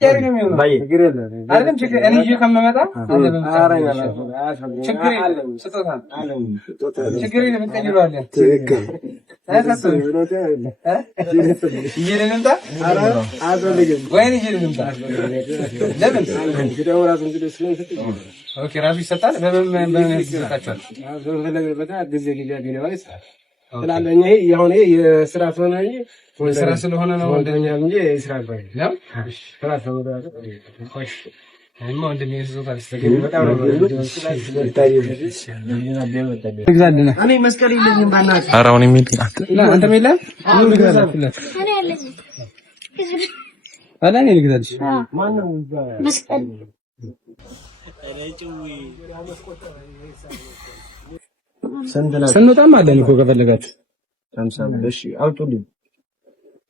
باي عارفين شكل أنا يجي كم متى شكري ستوثان شكري اللي بتجيبه عليه هذا يجي لنمتا وين يجي لنمتا لمن اوكي راسي ستال بمن ستاچال ስለአንደኛ የሆነ የስራ ስለሆነ ነው እንደኛ እንጂ የስራ ባይ ነው ስራ ስለሆነ ኮሽ አይማ እንደሚያስ ዞታል ስለገኝ በጣም ነው ግዛልና እኔ መስቀል የለኝም ባናት አራውን የሚል አንተ ሜላ ምን ግዛላት እኔ አለኝ አላኔ ልግዛልሽ ማን ነው መስቀል ስንወጣም አለን እኮ ከፈለጋችሁ 50 እሺ አውጡልኝ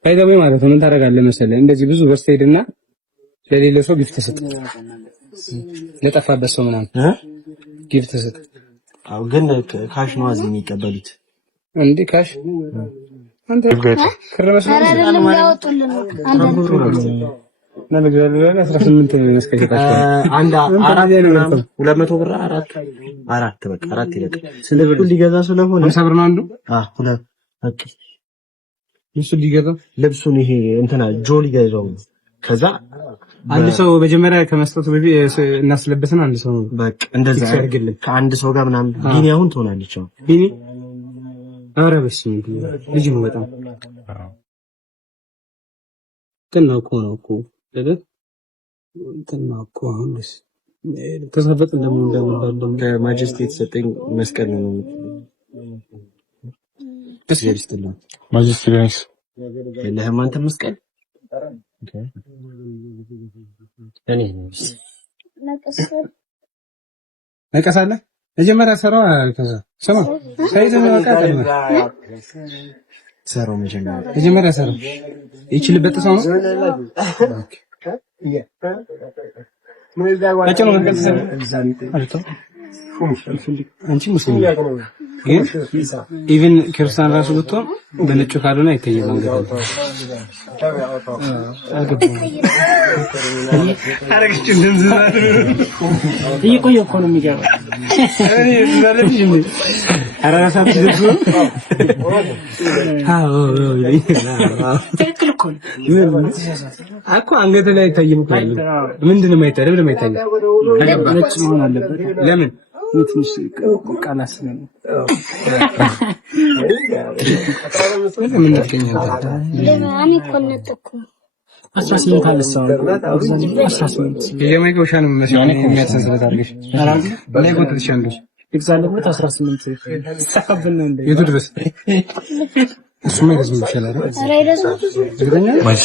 አይደለም ማለት ነው። ምን ታደርጋለህ መሰለህ እንደዚህ ብዙ በርስ ሄድና ለሌላ ሰው ጊፍት ስጥ ለጠፋበት ሰው ምናምን ጊፍት ስጥ። አው ግን ካሽ ነው አዚ የሚቀበሉት እንዴ ካሽ አንተ ከረመሰ አይደለም ያወጡልን አንድ 18 መስከረታቸው አንድ 200 ብር አራት በቃ አራት ይለቅ ስለብሩ ሊገዛ ስለሆነ 50 ብር ነው አንዱ ሁለት በቃ እሱ ሊገዛ ልብሱን ይሄ እንትና ጆሊ ገዛው ከዛ አንድ ሰው መጀመሪያ ከመስጠቱ በፊት እናስለበስና አንድ ሰው በቃ እንደዛ ያርግልን ከአንድ ሰው ጋር ምናምን ቢኒ አሁን ትሆናለች ቢኒ ኧረ በስመ አብ ልጅ ነው በጣም ተናኮ ነው እኮ ለለት ተናኮ አሁንስ ተሰበጥ እንደምን ከማጀስቲ የተሰጠኝ መስቀል ነው ተስየርስጥላ ማጀስቲ ቢያንስ ለህም አንተ መስቀል እኔ ነቀሳለ መጀመሪያ ሰራው ከዛ ሰማ ሳይዘም ወቃቀል ሰራው መጀመሪያ ሰራው ይችልበት ሰው ነው አጨሎ መንቀስ አልቶ አንቺ ሙስሊም ግን ኢቭን ክርስቲያን ራሱ ብትሆን በነጩ ካልሆነ አይተየም ማለት አረግሽ እንደምዝናት እኮ ነው የሚገባው እኔ ዝናለሽ እንዴ አራሳት ይዘሱ ትክክል እኮ ነው አኮ አንገት ላይ አይተየም እኮ ምንድነው የማይታየው ለምን የማይታየው ነጭ መሆን አለበት ለምን ትንሽ ቃላስ ነው ምን ተገኘው ለማን ይቆነጥኩ 18 አለሳው 18 የማይቆሻ ነው መስሎኝ የሚያሰንስለት አድርገሽ አራግ ላይ ጎት ተሻንዶሽ ኤግዛምፕል 18 ተቀበል ነው እንዴ የቱ ድረስ እሱማ ይረዝም ይችላል ኧረ ይረዝም ዝግተኛ ማሽ